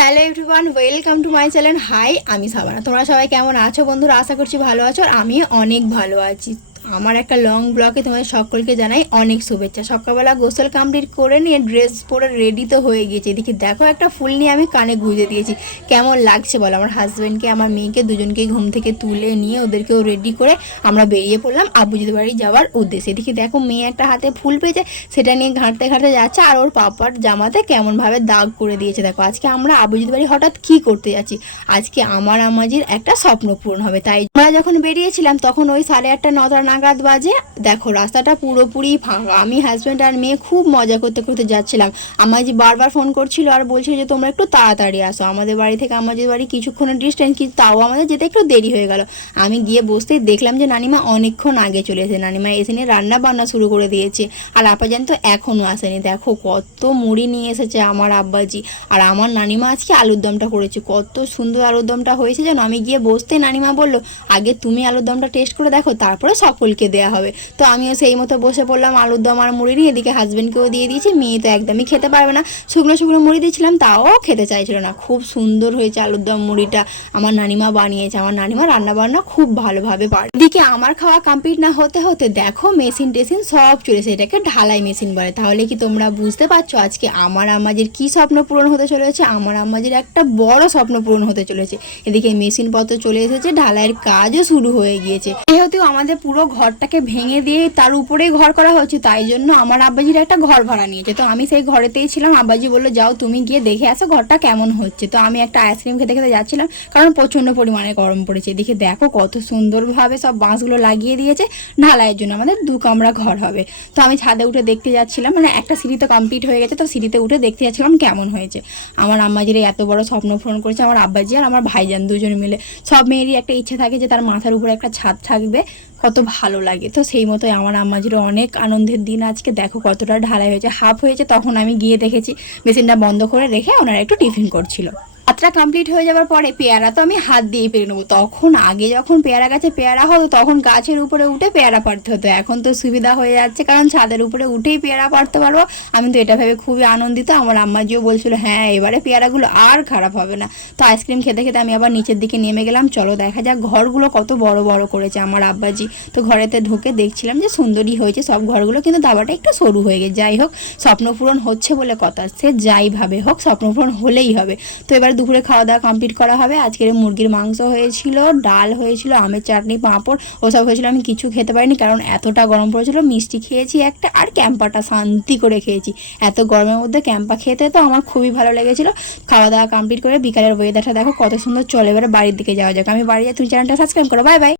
Hello everyone, welcome to my channel. Hi, আমি সাবানা। তোমরা সবাই কেমন আছো বন্ধুরা? আশা করছি ভালো আছো, আর আমি অনেক ভালো আছি। আমার একটা লং ব্লগে তোমাদের সকলকে জানাই অনেক শুভেচ্ছা। সকালবেলা গোসল কমপ্লিট করে নিয়ে ড্রেস পরে রেডি তো হয়ে গিয়েছে। এদিকে দেখো একটা ফুল নিয়ে আমি কানে গুঁজে দিয়েছি। কেমন লাগছে বলো? আমার হাজব্যান্ডকে, আমার মেয়েকে, দুজনকেই ঘুম থেকে তুলে নিয়ে ওদেরকেও রেডি করে আমরা বেরিয়ে পড়লাম আব্বুজিদের বাড়ি যাওয়ার উদ্দেশ্যে। এদিকে দেখো মেয়ে একটা হাতে ফুল পেয়েছে, সেটা নিয়ে ঘাঁটতে ঘাঁটতে যাচ্ছে, আর ওর পাপার জামাতে কেমনভাবে দাগ করে দিয়েছে। দেখো আজকে আমরা আব্বুজিদের বাড়ি হঠাৎ কি করতে যাচ্ছি, আজকে আমার আমাজির একটা স্বপ্ন পূরণ হবে। তাই আমরা যখন বেরিয়েছিলাম তখন ওই 8:30 9টা নাগাদ বাজে। দেখো রাস্তাটা পুরোপুরি ফাঁকা। আমি হাজব্যান্ড আর মেয়ে খুব মজা করতে করতে যাচ্ছিলাম। আমাজি বারবার ফোন করছিল আর বলছিল যে তোমরা একটু তাড়াতাড়ি আসো। আমাদের বাড়ি থেকে আমাদের বাড়ি কিছুক্ষণের ডিস্টেন্স, কিন্তু তাও আমাদের যেতে একটু দেরি হয়ে গেল। আমি গিয়ে বসতেই দেখলাম যে নানিমা অনেকক্ষণ আগে চলে এসেছে। নানিমা এসে নিয়ে রান্না বান্না শুরু করে দিয়েছে, আর আপাজান তো এখনও আসেনি। দেখো কত মুড়ি নিয়ে এসেছে আমার আব্বাজি, আর আমার নানিমা আজকে আলুর দমটা করেছে। কত সুন্দর আলুর দমটা হয়েছে জানো। আমি গিয়ে বসতে নানিমা বলল আগে তুমি আলুর দমটা টেস্ট করে দেখো, তারপরে সকলকে দেওয়া হবে। তো আমিও সেই মতো বসে পড়লাম আলুর দম আর মুড়ি নিয়ে। এদিকে হাজব্যান্ডকেও দিয়ে দিয়েছি। মেয়ে তো একদমই খেতে পারবে না, শুকনো শুকনো মুড়ি দিয়েছিলাম তাও খেতে চাইছিল না। খুব সুন্দর হয়েছে আলুর দম মুড়িটা, আমার নানিমা বানিয়েছে। আমার নানিমা রান্না বান্না খুব ভালোভাবে পারে। এদিকে আমার খাওয়া কমপ্লিট না হতে হতে দেখো মেশিন টেশিন সব চলেছে। এটাকে ঢালাই মেশিন বলে। তাহলে কি তোমরা বুঝতে পারছো আজকে আমার আম্মাজির কি স্বপ্ন পূরণ হতে চলেছে? আমার আম্মাজির একটা বড় স্বপ্ন পূরণ হতে চলেছে। এদিকে মেশিন পত্র চলে এসেছে, ঢালাইয়ের কাজও শুরু হয়ে গিয়েছে। যেহেতু আমাদের পুরো ঘরটাকে ভেঙে দিয়ে তার উপরেই ঘর করা হচ্ছে, তাই জন্য আমার আব্বাজির একটা ঘর ভাড়া নিয়েছে। তো আমি সেই ঘরেতেই ছিলাম। আব্বাজি বললো যাও তুমি গিয়ে দেখে আসো ঘরটা কেমন হচ্ছে। তো আমি একটা আইসক্রিম খেতে খেতে যাচ্ছিলাম, কারণ প্রচণ্ড পরিমাণে গরম পড়েছে। এদিকে দেখো কত সুন্দরভাবে সব বাঁশগুলো লাগিয়ে দিয়েছে ঢালাইয়ের জন্য। আমাদের 2 কামরা ঘর হবে। তো আমি ছাদে উঠে দেখতে যাচ্ছিলাম, মানে একটা সিঁড়ি তো কমপ্লিট হয়ে গেছে, তো সিঁড়িতে উঠে দেখতে যাচ্ছিলাম কেমন হয়েছে। আমার আম্মাজির এত বড় স্বপ্ন পূরণ করেছে আমার আব্বাজি আর আমার ভাইজান দুজন মিলে। সব মেয়েরই একটা ইচ্ছে থাকে যে তার মাথার উপরে একটা ছাদ থাকবে, কত ভালো লাগে। তো সেই মতোই আমার আম্মাজিরও অনেক আনন্দের দিন আজকে। দেখো কতটা ঢালাই হয়েছে, হাফ হয়েছে। তখন আমি গিয়ে দেখেছি মেশিনটা বন্ধ করে রেখে ওনারা একটু টিফিন করছিল। যাত্রা কমপ্লিট হয়ে যাওয়ার পরে পেয়ারা তো আমি হাত দিয়েই পেরে নেবো। তখন আগে যখন পেয়ারা গাছে পেয়ারা হতো তখন গাছের উপরে উঠে পেয়ারা পাড়তে হতো। এখন তো সুবিধা হয়ে যাচ্ছে, কারণ ছাদের উপরে উঠেই পেয়ারা পাড়তে পারবো। আমি তো এটা ভেবে খুবই আনন্দিত। আমার আম্মাজিও বলছিল হ্যাঁ এবারে পেয়ারাগুলো আর খারাপ হবে না। তো আইসক্রিম খেতে খেতে আমি আবার নিচের দিকে নেমে গেলাম। চলো দেখা যাক ঘরগুলো কত বড় বড় করেছে আমার আব্বাজি। তো ঘরেতে ঢুকে দেখছিলাম যে সুন্দরই হয়েছে সব ঘরগুলো, কিন্তু দাবাটা একটু সরু হয়ে গেছে। যাই হোক, স্বপ্ন পূরণ হচ্ছে বলে কথা, সে যাই ভাবে হোক স্বপ্ন পূরণ হলেই হবে। তো এবার দুপুরে খাওয়া দাওয়া কমপ্লিট করা হবে। আজকের মুরগির মাংস হয়েছিল, ডাল হয়েছিল, আমের চাটনি, পাঁপড় ওসব হয়েছিল। আমি কিছু খেতে পারিনি কারণ এতটা গরম পড়েছিল। মিষ্টি খেয়েছি একটা, আর ক্যাম্পাটা শান্তি করে খেয়েছি। এত গরমের মধ্যে ক্যাম্পা খেতে তো আমার খুবই ভালো লেগেছিল। খাওয়া দাওয়া কমপ্লিট করে বিকালের ওয়েদারটা দেখো কত সুন্দর। চলে এবারে বাড়ির দিকে যাওয়া যাক। আমি বাড়ি যাই, তুমি চ্যানেলটা সাবস্ক্রাইব করো। Bye bye.